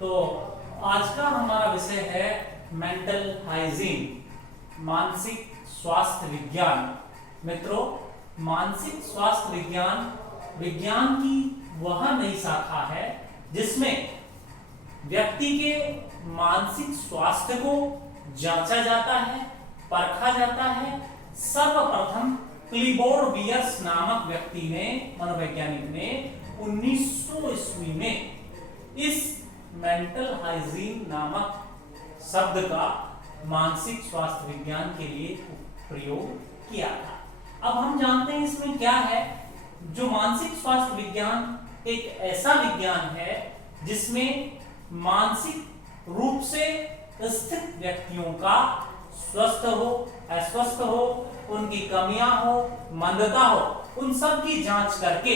तो आज का हमारा विषय है मेंटल हाइजीन, मानसिक स्वास्थ्य विज्ञान। मित्रों, मानसिक स्वास्थ्य विज्ञान की वह नई शाखा है जिसमें व्यक्ति के मानसिक स्वास्थ्य को जांचा जाता है, परखा जाता है। सर्वप्रथम क्लीबोर्ड बियर्स नामक व्यक्ति ने, मनोवैज्ञानिक ने 1900 ईस्वी में इस मेंटल हाइजीन नामक शब्द का मानसिक स्वास्थ्य विज्ञान के लिए प्रयोग किया था। अब हम जानते हैं इसमें क्या है। जो मानसिक स्वास्थ्य विज्ञान एक ऐसा विज्ञान है जिसमें मानसिक रूप से स्थित व्यक्तियों का स्वस्थ हो, अस्वस्थ हो, उनकी कमियां हो, मंदता हो, उन सब की जांच करके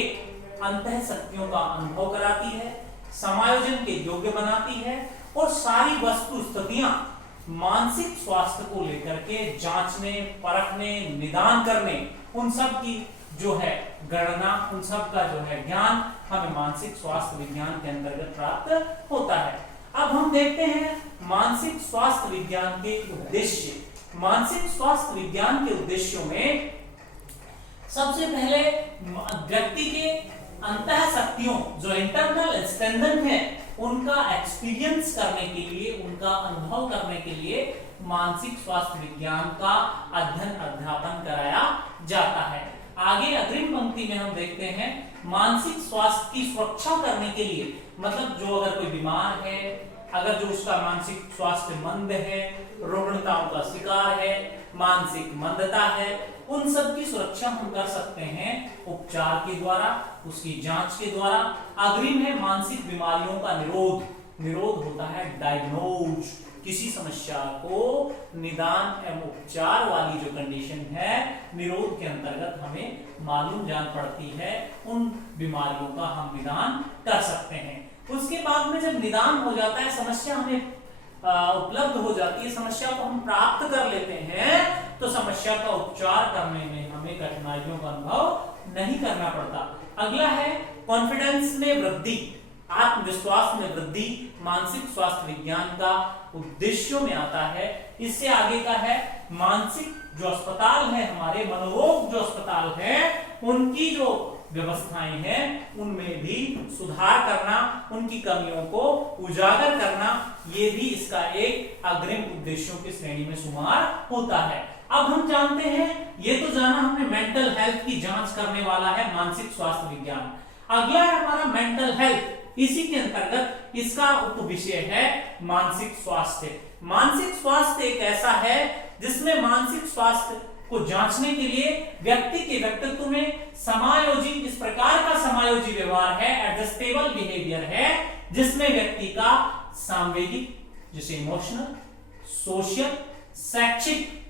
अंतः शक्तियों का अनुभव कराती है, समायोजन के योग्य बनाती है और सारी वस्तु स्थितियां मानसिक स्वास्थ्य को लेकर के जांचने, परखने, निदान करने, उन सब की जो है गणना, उन सब का जो है ज्ञान हमें मानसिक स्वास्थ्य विज्ञान के अंतर्गत प्राप्त होता है। अब हम देखते हैं मानसिक स्वास्थ्य विज्ञान के उद्देश्य। मानसिक स्वास्थ्य विज्ञान के उद्देश्यों में सबसे पहले व्यक्ति के अंतः शक्तियों, जो इंटरनल स्ट्रेंथ है, उनका एक्सपीरियंस करने के लिए, उनका अनुभव करने के लिए मानसिक स्वास्थ्य विज्ञान का अध्ययन, अध्यापन कराया जाता है। आगे अग्रिम पंक्ति में हम देखते हैं मानसिक स्वास्थ्य की सुरक्षा करने के लिए, मतलब जो अगर कोई बीमार है, अगर जो उसका मानसिक स्वास्थ्य मंद है, रुग्णताओं का शिकार है, मानसिक मंदता है, उन सब की सुरक्षा हम कर सकते हैं उपचार के द्वारा, उसकी जांच के द्वारा। अग्रिम है मानसिक बीमारियों का निरोध होता है डायग्नोज। किसी समस्या को निदान एवं उपचार वाली जो कंडीशन है, निरोध के अंतर्गत हमें मालूम जान पड़ती है, उन बीमारियों का हम निदान कर सकते हैं। उसके बाद में जब निदान हो जाता है, समस्या हमें उपलब्ध हो जाती है, समस्या को हम प्राप्त कर लेते हैं, तो समस्या का उपचार करने में हमें कठिनाइयों का अनुभव नहीं करना पड़ता। अगला है कॉन्फिडेंस में वृद्धि, आत्मविश्वास में वृद्धि मानसिक स्वास्थ्य विज्ञान का उद्देश्यों में आता है। इससे आगे का है मानसिक जो अस्पताल है, हमारे मनोरोग जो अस्पताल है, उनकी जो व्यवस्थाएं हैं उनमें भी सुधार करना, उनकी कमियों को उजागर करना, ये भी इसका एक अग्रिम उद्देश्यों की श्रेणी में शुमार होता है। अब हम जानते हैं, ये तो जाना हमने मेंटल हेल्थ की जांच करने वाला है मानसिक स्वास्थ्य विज्ञान। अगला है हमारा मेंटल हेल्थ, इसी के अंतर्गत इसका उपविषय है मानसिक स्वास्थ्य। मानसिक स्वास्थ्य एक ऐसा है जिसमें मानसिक स्वास्थ्य को जांचने के लिए व्यक्ति के व्यक्तित्व में समायोजी, इस प्रकार का समायोजी व्यवहार है, एडजस्टेबल बिहेवियर है, जिसमें व्यक्ति का सांवेगिक, जैसे इमोशनल, सोशल, शैक्षिक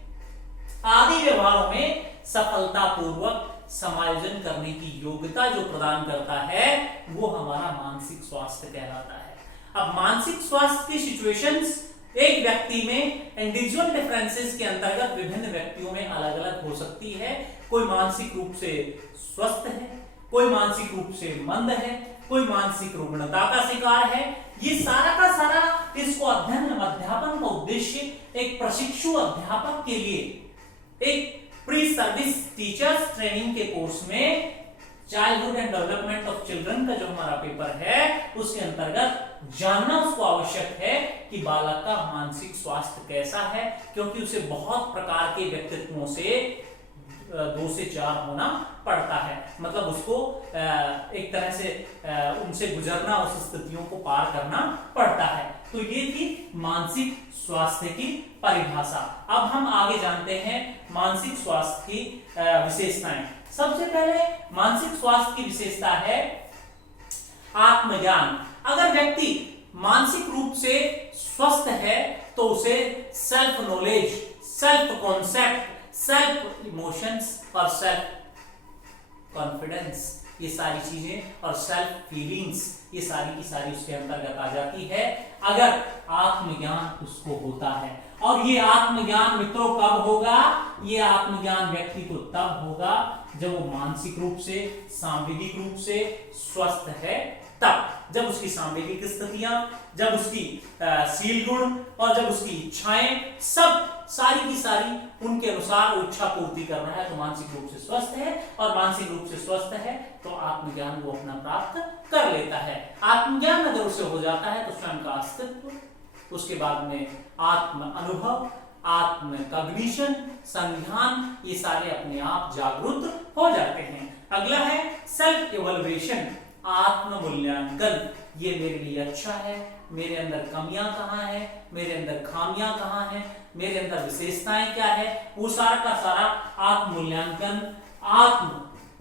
आदि व्यवहारों में सफलतापूर्वक समायोजन करने की योग्यता जो प्रदान करता है, वो हमारा मानसिक स्वास्थ्य कहलाता है। अब मानसिक स्वास्थ्य की सिचुएशंस एक व्यक्ति में इंडिविजुअल डिफरेंसेस के अंतर्गत विभिन्न व्यक्तियों में अलग अलग हो सकती है। कोई मानसिक रूप से स्वस्थ है, कोई मानसिक रूप से मंद है, कोई मानसिक रुग्णता का शिकार है। ये सारा का सारा इसको अध्ययन अध्यापन का उद्देश्य एक प्रशिक्षु अध्यापक के लिए एक प्री सर्विस टीचर्स ट्रेनिंग के कोर्स में childhood and development of children का जो हमारा पेपर है, उसके अंतर्गत जानना उसको आवश्यक है कि बालक का मानसिक स्वास्थ्य कैसा है, क्योंकि उसे बहुत प्रकार के व्यक्तित्वों से 2 से 4 होना पड़ता है। मतलब उसको एक तरह से उनसे गुजरना, उस स्थितियों को पार करना पड़ता है। तो ये थी मानसिक स्वास्थ्य की परिभाषा। अब हम आगे जानते हैं मानसिक स्वास्थ्य की विशेषताएं। सबसे पहले मानसिक स्वास्थ्य की विशेषता है आत्मज्ञान। अगर व्यक्ति मानसिक रूप से स्वस्थ है तो उसे self knowledge, self concept, self emotions और सेल्फ कॉन्फिडेंस, ये सारी चीजें, और सेल्फ फीलिंग्स, ये सारी की सारी उसके अंतर्गत आ जाती है अगर आत्मज्ञान उसको होता है। और ये आत्मज्ञान मित्रों कब होगा? ये आत्मज्ञान व्यक्ति को तब होगा जब वो मानसिक रूप से, सांवेगिक रूप से स्वस्थ है। तब जब उसकी सामवेदिक स्थितियां, जब उसकी शील गुण और जब उसकी इच्छाएं सब सारी की सारी उनके अनुसार इच्छा पूर्ति कर रहा है तो मानसिक रूप से स्वस्थ है, और मानसिक रूप से स्वस्थ है तो आत्मज्ञान वो अपना प्राप्त कर लेता है। आत्मज्ञान अगर उसे हो जाता है तो स्वयं का अस्तित्व, उसके बाद में आत्म अनुभव, आत्म कॉग्निशन, संज्ञान, ये सारे अपने आप जागरूक हो जाते हैं। अगला है सेल्फ इवैल्यूएशन, आत्म मूल्यांकन। ये मेरे लिए अच्छा है, मेरे अंदर कमियां कहाँ है, मेरे अंदर खामियां कहाँ है, मेरे अंदर विशेषताएं क्या है, वो सारा का सारा आत्म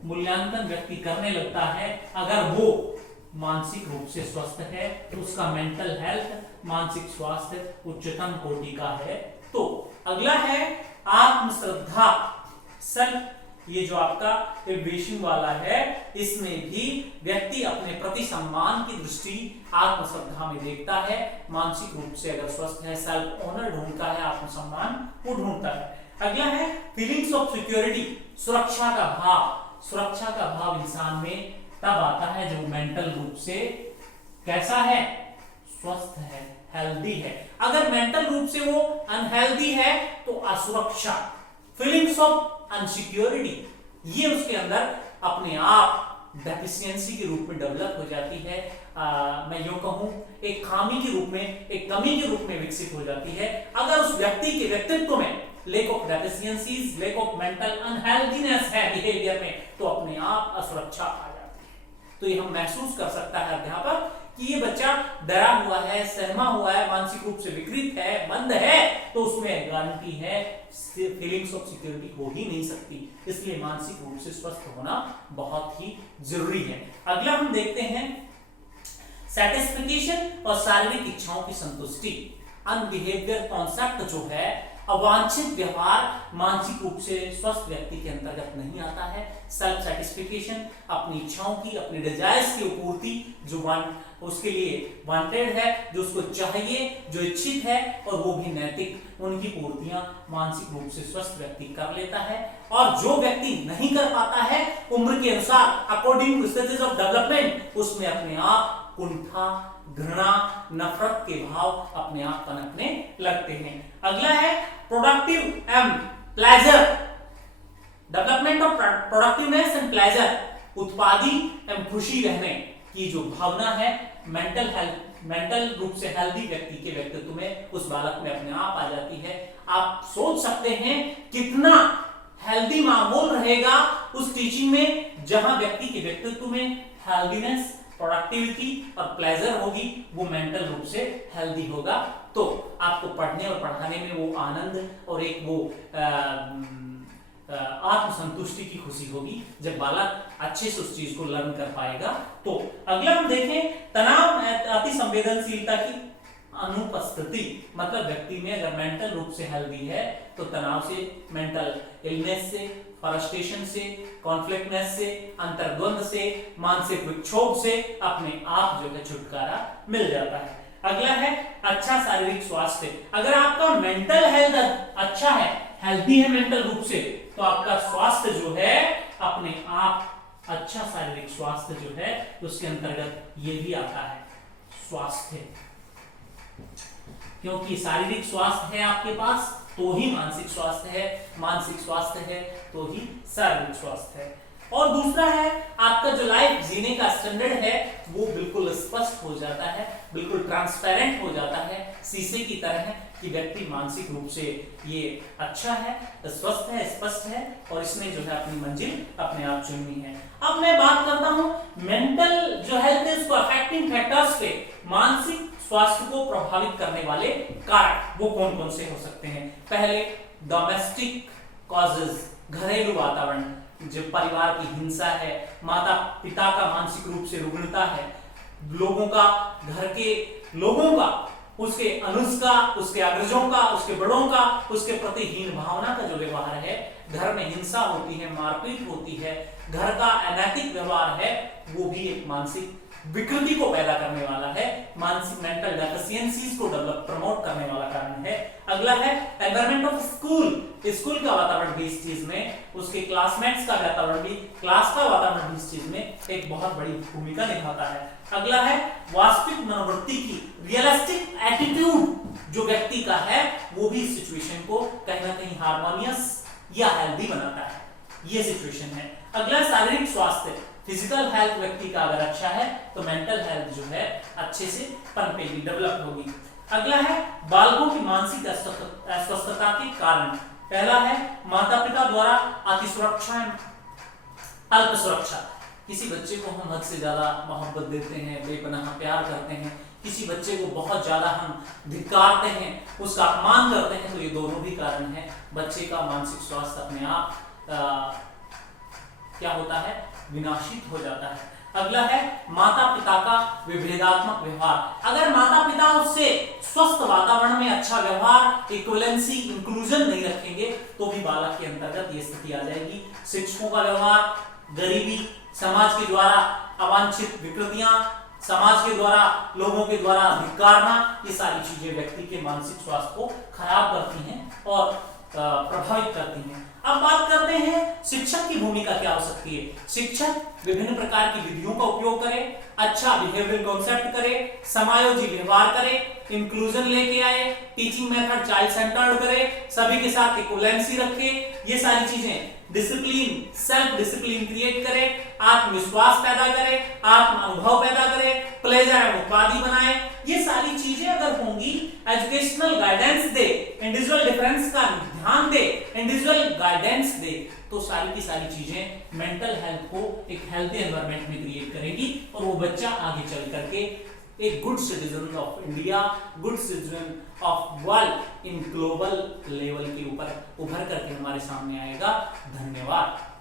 मूल्यांकन व्यक्ति करने लगता है। अगर वो मानसिक रूप से स्वस्थ है तो उसका मेंटल हेल्थ, मानसिक स्वास्थ्य उच्चतम कोटि का है। तो अगला है आत्मश्रद्धा, सेल्फ, ये जो आपका इवैल्यूएशन वाला है, इसमें भी व्यक्ति अपने प्रति सम्मान की दृष्टि आत्मश्रद्धा में देखता है। मानसिक रूप से अगर स्वस्थ है, सेल्फ ऑनर ढूंढता है, आत्मसम्मान वो ढूंढता है। अगला है फीलिंग्स ऑफ सिक्योरिटी, सुरक्षा का भाव। सुरक्षा का भाव इंसान में तब आता है जब मेंटल रूप से कैसा है, स्वस्थ है, हेल्दी है। अगर मेंटल रूप से वो अनहेल्दी है तो असुरक्षा, फीलिंग्स ऑफ अनसिक्योरिटी, ये उसके अंदर अपने आप डेफिशिएंसी के रूप में डेवलप हो जाती है। मैं यूं कहूं एक खामी के रूप में, एक कमी के रूप में विकसित हो जाती है। अगर उस व्यक्ति के व्यक्तित्व में lack of deficiencies, lack of mental unhealthiness है बिहेवियर में, तो अपने आप असुरक्षा आ जाती है। तो ये हम महसूस कर सकता है अध्यापक कि ये बच्चा डरा हुआ है, सहमा हुआ है, मानसिक रूप से विकृत है, मंद है, तो उसमें गारंटी है फीलिंग्स ऑफ सिक्योरिटी हो ही नहीं सकती। इसलिए मानसिक रूप से स्वस्थ होना बहुत ही जरूरी है। अगला हम देखते हैं सेटिस्फिकेशन और शारीरिक इच्छाओं की संतुष्टि। अनबिहेवियर कॉन्सेप्ट जो है, अवांछित व्यवहार मानसिक रूप से स्वस्थ व्यक्ति के अंतर्गत नहीं आता है। सेल्फ सेटिस्फिकेशन, अपनी इच्छाओं की, अपनी डिजायर्स की पूर्ति, जो उसके लिए वांटेड है, जो उसको चाहिए, जो इच्छित है, और वो भी नैतिक, उनकी पूर्तियां मानसिक रूप से स्वस्थ व्यक्ति कर लेता है। और जो व्यक्ति नहीं कर पाता है उम्र के अनुसार, according two stages of development, उसमें अपने आप कुंठा, घृणा, नफरत के भाव अपने आप पनपने लगते हैं। अगला है productive and pleasure, development of productiveness and pleasure, उत्पादी एवं खुशी रहने की जो भावना है मेंटल हेल्थ, मेंटल रूप से हेल्दी व्यक्ति के व्यक्तित्व में, उस बालक में अपने आप आ जाती है। आप सोच सकते हैं कितना हेल्दी माहौल रहेगा उस टीचिंग में जहां व्यक्ति के व्यक्तित्व में हेल्दीनेस, प्रोडक्टिविटी और प्लेजर होगी, वो मेंटल रूप से हेल्दी होगा। तो आपको पढ़ने और पढ़ाने में वो आनंद और एक वो आत्मसंतुष्टि की खुशी होगी जब बालक अच्छे से उस चीज को लर्न कर पाएगा। तो अगला हम देखें तनाव, अति संवेदनशीलता की अनुपस्थिति, मतलब व्यक्ति में अगर मेंटल रूप से हेल्दी है तो तनाव से, मेंटल इलनेस से, फ्रस्ट्रेशन से, कॉन्फ्लिक्टनेस से, अंतर्द्वंद से, मानसिक विक्षोभ से अपने आप जो है छुटकारा मिल जाता है। अगला है अच्छा शारीरिक स्वास्थ्य। अगर आपका मेंटल हेल्थ अच्छा है, हेल्दी है मेंटल रूप से, तो आपका स्वास्थ्य जो है अपने आप अच्छा शारीरिक स्वास्थ्य जो है उसके अंतर्गत ये भी आता है स्वास्थ्य, क्योंकि शारीरिक स्वास्थ्य है आपके पास तो ही मानसिक स्वास्थ्य है, मानसिक स्वास्थ्य है तो ही शारीरिक स्वास्थ्य है। और दूसरा है आपका जो लाइफ जीने का स्टैंडर्ड है वो बिल्कुल स्पष्ट हो जाता है, बिल्कुल ट्रांसपेरेंट हो जाता है, शीशे की तरह है कि व्यक्ति मानसिक रूप से ये अच्छा है, स्वस्थ है, स्पष्ट है और इसने जो है अपनी मंजिल अपने आप चुननी है। अब मैं बात करता हूं मेंटल जो हेल्थ है उसको अफेक्टिंग फैक्टर्स पे, मानसिक स्वास्थ्य को प्रभावित करने वाले कारक वो कौन कौन से हो सकते हैं। पहले डोमेस्टिक कॉजेज, घरेलू वातावरण, जो परिवार की हिंसा है, माता पिता का मानसिक रूप से रुग्णता है, लोगों का, घर के लोगों का, उसके अनुज का, उसके अग्रजों का, उसके बड़ों का, उसके प्रति हीन भावना का जो व्यवहार है, घर में हिंसा होती है, मारपीट होती है, घर का अनैतिक व्यवहार है, वो भी एक मानसिक विकृति को पैदा करने वाला है, मानसिक मेंटल डेफिशिएंसीज को डेवलप प्रमोट करने वाला कारण है। अगला है एनवायरनमेंट ऑफ स्कूल, स्कूल का वातावरण भी इस चीज में, उसके क्लासमेट्स का वातावरण भी, क्लास का वातावरण भी इस चीज में एक बहुत बड़ी भूमिका निभाता है। अगला है वास्तविक मनोवृत्ति की, रियलिस्टिक एटीट्यूड जो व्यक्ति का है वो भी सिचुएशन को कहीं ना कहीं हार्मोनियस या हेल्दी बनाता है, ये सिचुएशन है। अगला शारीरिक स्वास्थ्य, फिजिकल हेल्थ व्यक्ति का अगर अच्छा है तो मेंटल हेल्थ जो है अच्छे से पनपेगी, डेवलप होगी। अगला है बालकों की मानसिक अस्वस्थता के कारण। पहला है माता पिता द्वारा अति सुरक्षा, अल्प सुरक्षा। किसी बच्चे को हम हद से ज्यादा मोहब्बत देते हैं, बेपनाह प्यार करते हैं, किसी बच्चे को बहुत ज्यादा हम धिक्कारते हैं, उसका अपमान करते हैं, तो ये दोनों भी कारण है। बच्चे का मानसिक स्वास्थ्य अपने आप क्या होता है, विनाशित हो जाता है। अगला है माता पिता का विभेदात्मक व्यवहार। अगर माता पिता उससे स्वस्थ वातावरण में अच्छा व्यवहार, इक्विवेलेंसी, इंक्लूजन नहीं रखेंगे तो भी बालक के अंतर्गत ये स्थिति आ जाएगी। शिक्षकों का व्यवहार, गरीबी, समाज के द्वारा अवांछित विकृतियां, समाज के द्वारा, लोगों के द्वारा धिक्कारना, ये सारी चीजें व्यक्ति के मानसिक स्वास्थ्य को खराब करती हैं और प्रभावित करती हैं। अब बात करते हैं शिक्षक की भूमिका क्या हो सकती है। शिक्षक विभिन्न प्रकार की विधियों का उपयोग करे, अच्छा बिहेवियर कॉन्सेप्ट करे, समायोजित व्यवहार करे, इंक्लूजन लेके आए, टीचिंग मेथड चाइल्ड सेंटर्ड करे, सभी के साथ इक्विवेलेंसी रखे, ये सारी चीजें, डिसिप्लिन, सेल्फ डिसिप्लिन क्रिएट करे, आत्मविश्वास पैदा करे, आत्म अनुभव पैदा करे, प्लेजर एंड उत्पादी बनाए। ये सारी चीजें अगर होंगी, एजुकेशनल गाइडेंस दे, इंडिविजुअल डिफरेंस का ध्यान दे, इंडिविजुअल गाइडेंस दे, तो सारी की सारी चीजें मेंटल हेल्थ को एक हेल्थी एनवायरनमेंट में क्रिएट करेगी और वो बच्चा आगे चल करके एक good citizen of India, good citizen of world in global level के ऊपर उभर करके हमारे सामने आएगा। धन्यवाद।